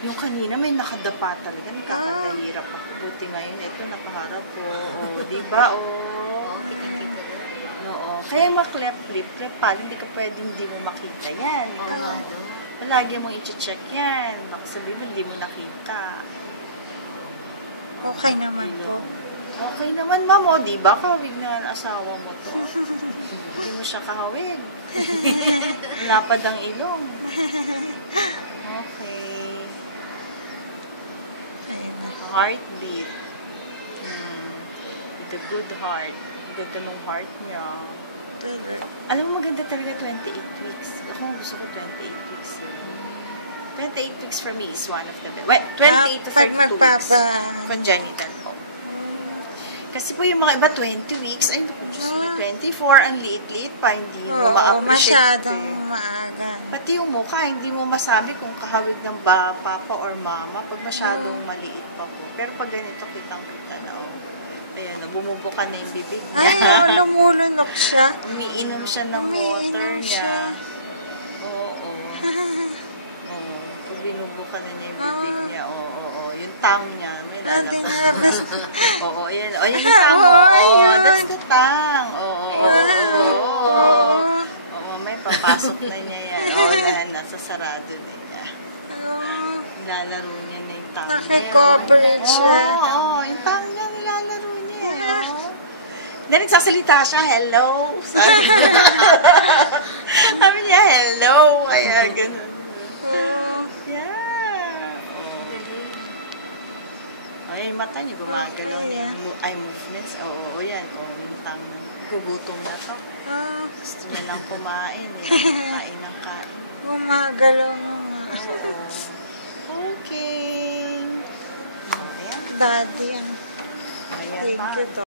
Yung kanina may nakadapa talaga, nakakahirap ako. Buti ngayon, ito napaharap ko. O, diba? O. Kita-kita mo. Oo. Kaya maklep, flip, pal, hindi ka pwedeng hindi mo makita yan. Palagi mong i-check yan. Baka sabihin mo, hindi mo nakita. Okay naman to. Okay naman, ma'am. O, diba? Kahawig na ang asawa mo to. Hindi mo siya kahawig. Lapad ang ilong. Okay. Heartbeat. With a good heart. Ganda ng heart niya. Alam mo, maganda talaga 28 weeks. Ako gusto ko 28 weeks. 28 weeks for me is one of the best. Well, 28 to 32 weeks. Congenital po. Kasi po yung mga iba, 20 weeks. Ay, naku, Diyos mo, 24. Ang liit-liit pa. Hindi mo ma-appreciate. Masyadong maaga. Pati yung mukha, hindi mo masabi kung kahawig ng papa or mama pag masyadong maliit pa po. Pero pag ganito, kitang-kita na, oh. Ayan, bumubuka na yung bibig niya. Ay, lumulunok siya. Umiinom siya ng water niya. Oo. Oo. Pag binubuka na niya yung bibig niya, oo. Yung tongue niya, may lalabas. Oo, yan. O, yan yung tongue. Oo, that's the tongue. Oo. Oo, may papasok na niya yan. Oo, nasa sarado na niya. Nilalaro niya na yung tongue niya. Nakakoperate siya. Oo, yung tongue niya, nilalaro niya. Then, nagsasalita siya, hello. Sabi niya, hello. Kaya, ganun. Yeah. Oh, yung mata niya, gumagalaw niya. Eye movements. Oo, yan. Yung tang gugutom na to. Gusto niya lang kumain eh. Kain ng kain. Gumagalaw mo. Oo. Okay. Oh, ayan. Daddy. Ayan Thank pa. you.